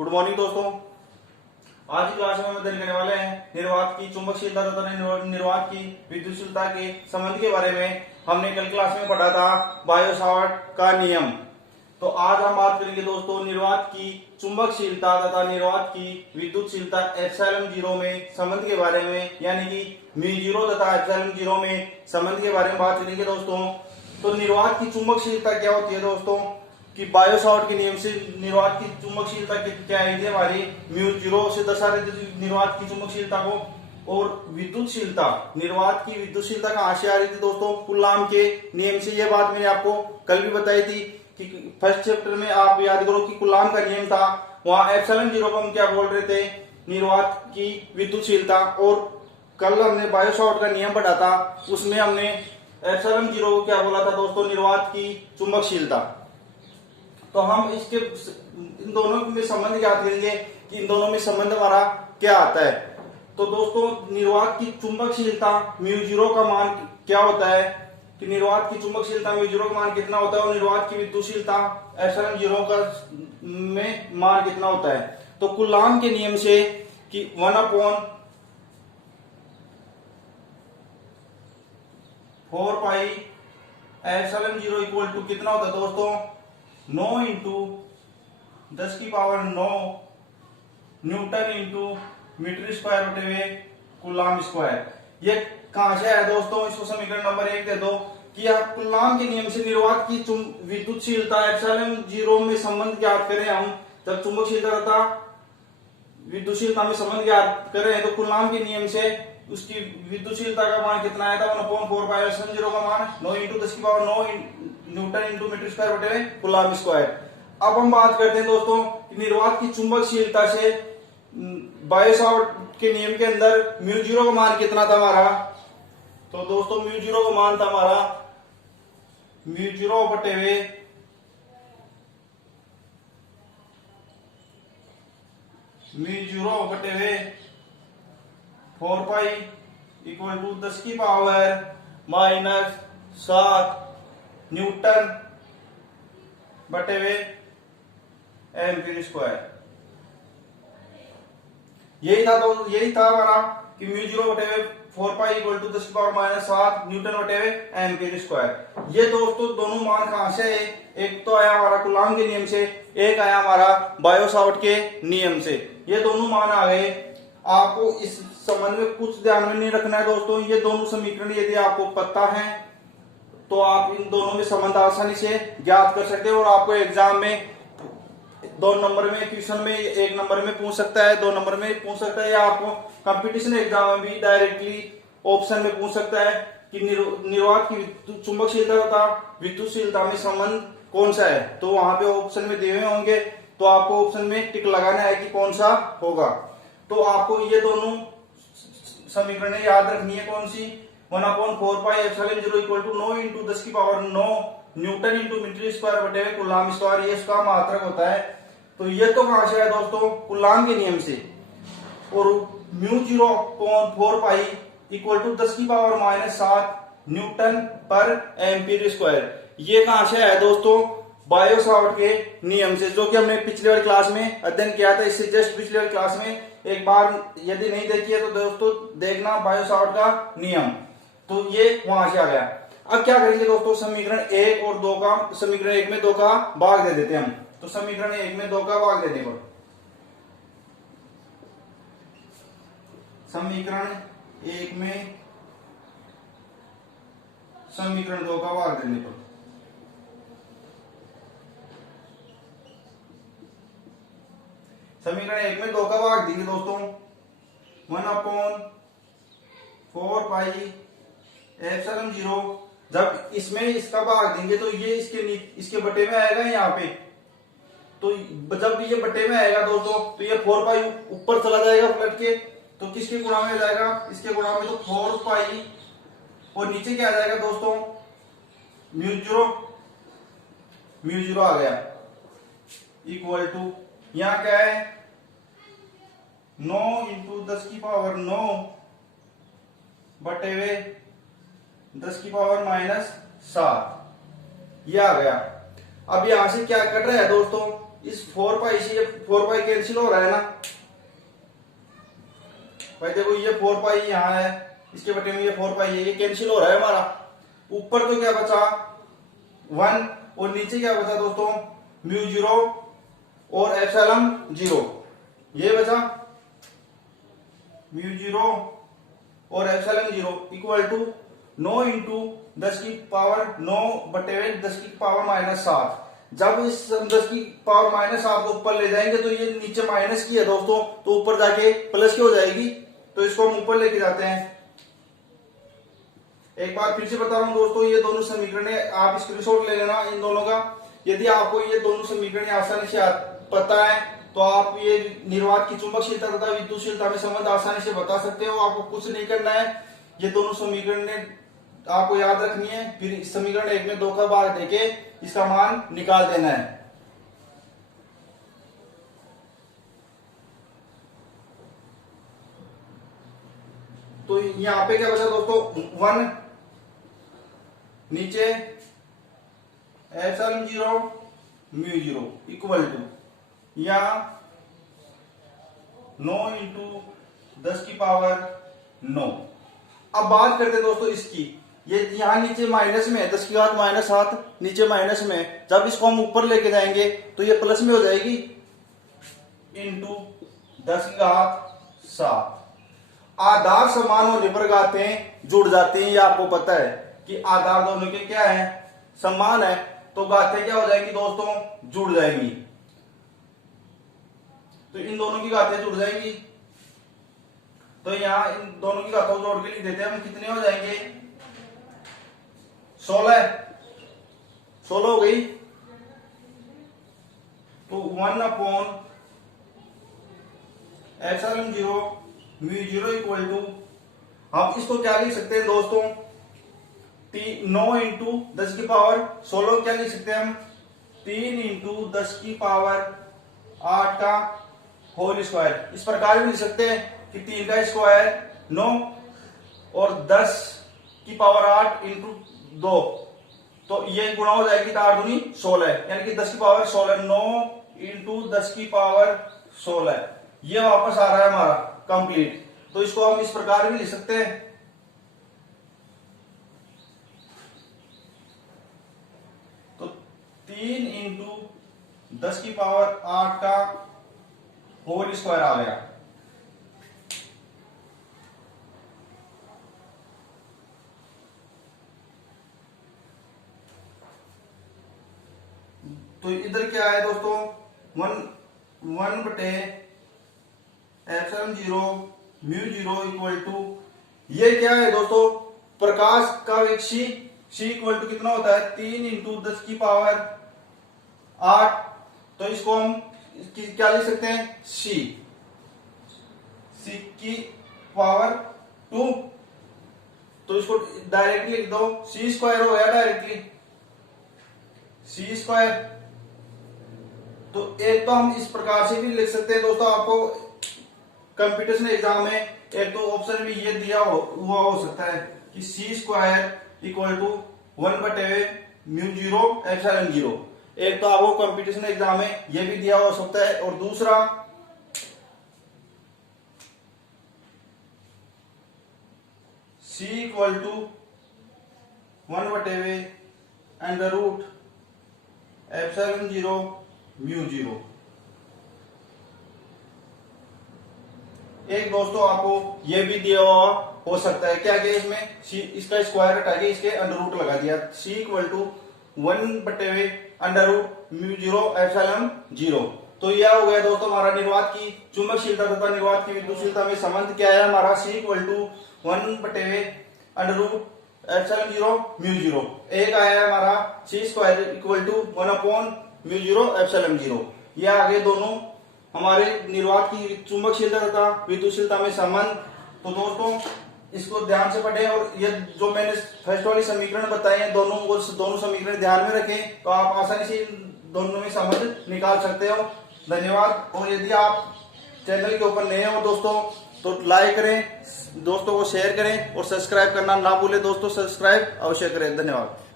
Good morning दोस्तों। आज की क्लास में हम अध्ययन करने वाले हैं निर्वात की चुंबकशीलता तथा निर्वात की विद्युतशीलता के संबंध के बारे में। हमने कल क्लास में पढ़ा था बायो सावर्ट का नियम। तो आज हम बात करेंगे दोस्तों निर्वात की चुंबकशीलता तथा निर्वात की विद्युतशीलता एप्सिलॉन जीरो में संबंध के बारे में, यानी कि म्यू जीरो तथा एप्सिलॉन जीरो में संबंध के बारे में बात करेंगे दोस्तों। तो निर्वात की चुंबकशीलता क्या होती है दोस्तों कि बायो सावर्ट के नियम से निर्वात की चुंबकशीलता क्या है थी हमारी, म्यू जीरो से दर्शा रहे थे निर्वात की चुंबकशीलता को। और विद्युतशीलता, निर्वात की विद्युतशीलता कहां से आ रही थी दोस्तों, कुलाम के नियम से। यह बात मैंने आपको कल भी बताई थी कि फर्स्ट चैप्टर में आप याद करो कि कुलाम का नियम था, वहां एप्सिलॉन जीरो को हम क्या बोल रहे थे, निर्वात की विद्युतशीलता। और कल हमने बायो सावर्ट का नियम पढ़ा था, उसमें हमने एप्सिलॉन जीरो को क्या बोला था दोस्तों, निर्वात की चुंबकशीलता। तो हम इसके इन दोनों में संबंध याद करेंगे कि इन दोनों में संबंध हमारा क्या आता है। तो दोस्तों निर्वात की चुंबकशीलता म्यू जीरो का मान क्या होता है कि निर्वात की चुंबकशीलता म्यू जीरो का मान कितना होता है और निर्वात की विद्युतशीलता एप्सिलॉन जीरो का में मान कितना होता है। तो कुलाम के नियम से कि 1/4 एप्सिलॉन जीरो इक्वल टू कितना होता है दोस्तों, 9 into 10⁻9 newton into metre square बटे हुए कुलाम स्क्वायर। ये कहां से आया दोस्तों, इसको समीकरण नंबर 1 दे दो कि आप कुलाम के नियम से निर्वात की विद्युतशीलता एप्सिलॉन जीरो में संबंध ज्ञात करें हम, जब चुंबकशीलता तथा विद्युतशीलता में संबंध ज्ञात करें तो कुलाम के नियम से उसकी विद्युतशीलता का मान कितना आया था, 1/4 एप्सिलॉन जीरो का मान 9 into 10⁻9 newton into metre square बटे कुलाम स्क्वायर। अब हम बात करते हैं दोस्तों कि निर्वात की चुंबकशीलता से बायो सावर्ट के नियम के अंदर म्यू जीरो का मान कितना था हमारा। तो दोस्तों म्यू जीरो का मान था हमारा म्यू जीरो बटे हुए 4 इक्वल टू 10⁻⁻7 न्यूटन बटे हुए एम्पीयर स्क्वायर। यही था हमारा कि म्यू जीरो बटे हुए 4 इक्वल टू 10⁻⁻7 न्यूटन बटे हुए एम्पीयर स्क्वायर। ये दोस्तों दोनों मान कहां से है, एक तो आया हमारा कुलाम के नियम से, एक आया हमारा बायो सावर्ट के नियम से। ये दोनों मान आ गए। आपको इस संबंध में कुछ ध्यान में नहीं रखना है दोस्तों, ये दोनों समीकरण यदि आपको पता है तो आप इन दोनों में संबंध आसानी से ज्ञात कर सकते हैं। और आपको एग्जाम में 2 नंबर में क्वेश्चन में 1 नंबर में पूछ सकता है, 2 नंबर में पूछ सकता है, या आपको कंपटीशन एग्जाम में भी डायरेक्टली ऑप्शन में पूछ सकता है कि निर्वात की चुंबकशीलता तथा विद्युतशीलता में संबंध कौन सा है। तो वहां पे ऑप्शन में दिए हुए होंगे, तो आपको ऑप्शन में टिक लगाना है कि कौन सा होगा। तो आपको ये दोनों समीकरण याद रखनी है, कौन सी, 1/4 epsilon zero equal to 9 into 10⁻9 newton into metre square बटे कुलाम स्क्वायर, ये इसका मात्रक होता है। तो ये तो कहां से है दोस्तों, कुलाम के नियम से। और mu zero 4 equal to 10⁻⁻7 newton पर एम्पीयर स्क्वायर, ये कहां से है दोस्तों, बायो सावर्ट के नियम से, जो कि हमने पिछले वाली क्लास में अध्ययन किया था। इससे जस्ट पिछले वाली क्लास में एक बार यदि नहीं देखी है तो दोस्तों देखना बायो सावर्ट का नियम। तो ये वहां से आ गया। अब क्या करेंगे दोस्तों, समीकरण 1 और 2 का, समीकरण 1 में 2 का भाग दे देते हैं हम। तो समीकरण 1 में 2 का भाग देने पर, समीकरण 1 में समीकरण 2 का भाग देने पर, समीकरण 1 में 2 का भाग देंगे दोस्तों, 1/4 एप्सिलॉन जीरो। जब इसमें इसका भाग देंगे तो ये इसके बटे में आएगा यहाँ पे। तो जब ये बटे में आएगा दोस्तों तो ये 4 ऊपर चला जाएगा पलट के, तो किसके गुणा में जाएगा, इसके गुणा में। तो 4 और नीचे क्या आ जाएगा दोस्तों, म्यू जीरो आ गया इक्वल टू, यहां क्या है 9 इंटू 10⁻9 बटे हुए 10⁻⁻7, ये आ गया। अब यहां से क्या कट रहा है दोस्तों, इस 4 पाई से ये 4 पाई कैंसिल हो रहा है ना भाई। देखो ये 4 पाई यहाँ है, इसके बटे में ये 4 पाई है, ये कैंसिल हो रहा है हमारा। ऊपर तो क्या बचा 1 और नीचे क्या बचा दोस्तों म्यू 0 और एप्सिलॉन 0। ये बचा म्यू 0 और एप्सिलॉन 0 इक्वल टू 9 इंटू 10 की पावर 9 बटे 10 की पावर -7। जब इस 10 की पावर -7 को ऊपर ले जाएंगे तो ये नीचे माइनस की है दोस्तों, तो ऊपर जाके प्लस की हो जाएगी, तो इसको हम ऊपर लेके जाते हैं। एक बार फिर से बता रहा हूं दोस्तों, ये दोनों समीकरण आप स्क्रीनशॉट ले लेना इन दोनों का। यदि आपको ये दोनों समीकरण आसानी से पता है तो आप ये निर्वात की चुंबकशीलता तथा विद्युतशीलता में संबंध आसानी से बता सकते हो। आपको कुछ नहीं करना है, ये दोनों समीकरण आपको याद रखनी है, फिर समीकरण 1 में 2 का भाग देके इसका मान निकाल देना है। तो यहां पे क्या बचा दोस्तों 1 नीचे एप्सिलॉन 0 म्यू 0 इक्वल टू या 9 इंटू 10 की पावर 9। अब बात करते हैं दोस्तों इसकी, ये यहां नीचे माइनस में है 10 की घात -7 नीचे माइनस में, जब इसको हम ऊपर लेके जाएंगे तो ये प्लस में हो जाएगी इंटू 10 की घात 7। आधार समान होने पर घातें जुड़ जाती हैं, ये आपको पता है कि आधार दोनों के क्या है समान है, तो घातें क्या हो जाएगी दोस्तों जुड़ जाएंगी। तो इन दोनों की घातें जुड़ जाएंगी, तो यहां इन दोनों की घातों को जोड़ के लिख देते हैं हम, कितने हो जाएंगे 16 हो गई। तो 1 upon epsilon 0 mu 0 equal to, हम इसको क्या लिख सकते हैं दोस्तों 9 इंटू 10 की पावर 16 क्या लिख सकते हैं हम 3 इंटू 10 की पावर 8 का होल स्क्वायर। इस प्रकार भी लिख सकते हैं कि 3 का स्क्वायर 9 और 10 की पावर 8 इंटू 2, तो ये गुणा हो जाएगी 8 दूनी 16, यानी कि 10 की पावर 16 9 इंटू 10 की पावर 16, ये वापस आ रहा है हमारा कंप्लीट। तो इसको हम इस प्रकार भी लिख सकते हैं, तो 3 इंटू 10 की पावर 8 का होल स्क्वायर आ गया। तो इधर क्या है दोस्तों 1 बटे एप्सिलॉन 0 म्यू 0 इक्वल टू, ये क्या है दोस्तों प्रकाश का वेग c इक्वल टू कितना होता है 3 इंटू 10 की पावर 8। तो इसको हम क्या लिख सकते हैं c की पावर 2, तो इसको डायरेक्टली लिख दो, c स्क्वायर हो गया डायरेक्टली c स्क्वायर। तो एक तो हम इस प्रकार से भी लिख सकते हैं दोस्तों, आपको कंप्यूटेशन एग्जाम में एक तो ऑप्शन भी ये दिया हुआ हो सकता है कि c स्क्वायर इक्वल टू 1 बटे म्यू 0 एप्सिलॉन 0। एक तो आपको कंप्यूटेशन एग्जाम में ये भी दिया हो सकता है, और दूसरा c इक्वल टू 1 बटे अंडर रूट एप्सिलॉन 0 म्यू 0। एक दोस्तों आपको ये भी दिया हुआ हो सकता है क्या कि इसमें इसका स्क्वायर हटा के इसके अंडर रूट लगा दिया, c इक्वल टू 1 बटे अंडर रूट म्यू 0 एप्सिलॉन 0। तो यह हो गया दोस्तों हमारा निर्वात की चुंबकशीलता तथा निर्वात की विद्युतशीलता में संबंध क्या है हमारा c इक्वल टू 1 बटे अंडर रूट एप्सिलॉन 0 म्यू 0। एक आया है हमारा c square equal to 1 upon mu 0 epsilon 0। ये आगे दोनों हमारे निर्वात की चुंबकशीलता तथा विद्युतशीलता में संबंध। तो दोस्तों इसको ध्यान से पढ़ें, और ये जो मैंने फर्स्ट वाली समीकरण बताए हैं दोनों समीकरण ध्यान में रखें, तो आप आसानी से दोनों में संबंध निकाल सकते हो। धन्यवाद। और यदि आप चैनल के ऊपर नए हो दोस्तों तो लाइक करें, दोस्तों को शेयर करें और सब्सक्राइब करना ना भूलें दोस्तों, सब्सक्राइब अवश्य करें। धन्यवाद।